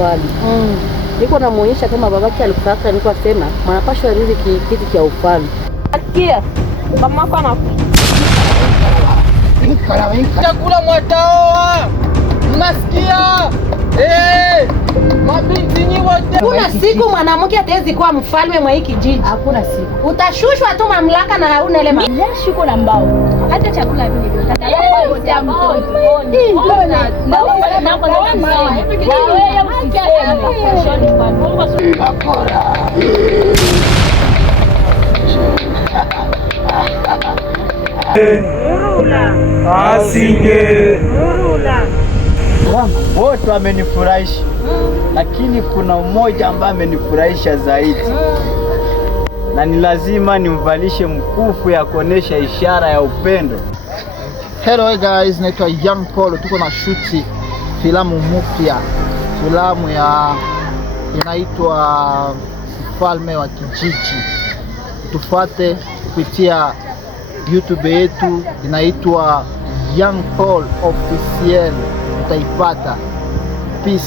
ufalme. Niko namuonyesha kama babake alikutaka, niko asema mwanapashwa riziki kiti cha ufalme. Asikia mama kwa na chakula mwataoa. Mnasikia? Mabinti nyi wote. Kuna siku mwanamke atawezi kuwa mfalme mwa hiki kijiji. Hakuna siku. Utashushwa tu mamlaka na hauna ile shiko na mbao. Hata chakula vile vile. Wote wamenifurahisha, lakini kuna mmoja ambaye amenifurahisha zaidi, na ni lazima nimvalishe mkufu ya kuonesha ishara ya upendo. Hello guys, naitwa Young Paul. Tuko na shoot filamu mpya, filamu inaitwa Ufalme wa Kijiji. Tufuate kupitia YouTube yetu, inaitwa Young Paul Officiel, utaipata. Peace.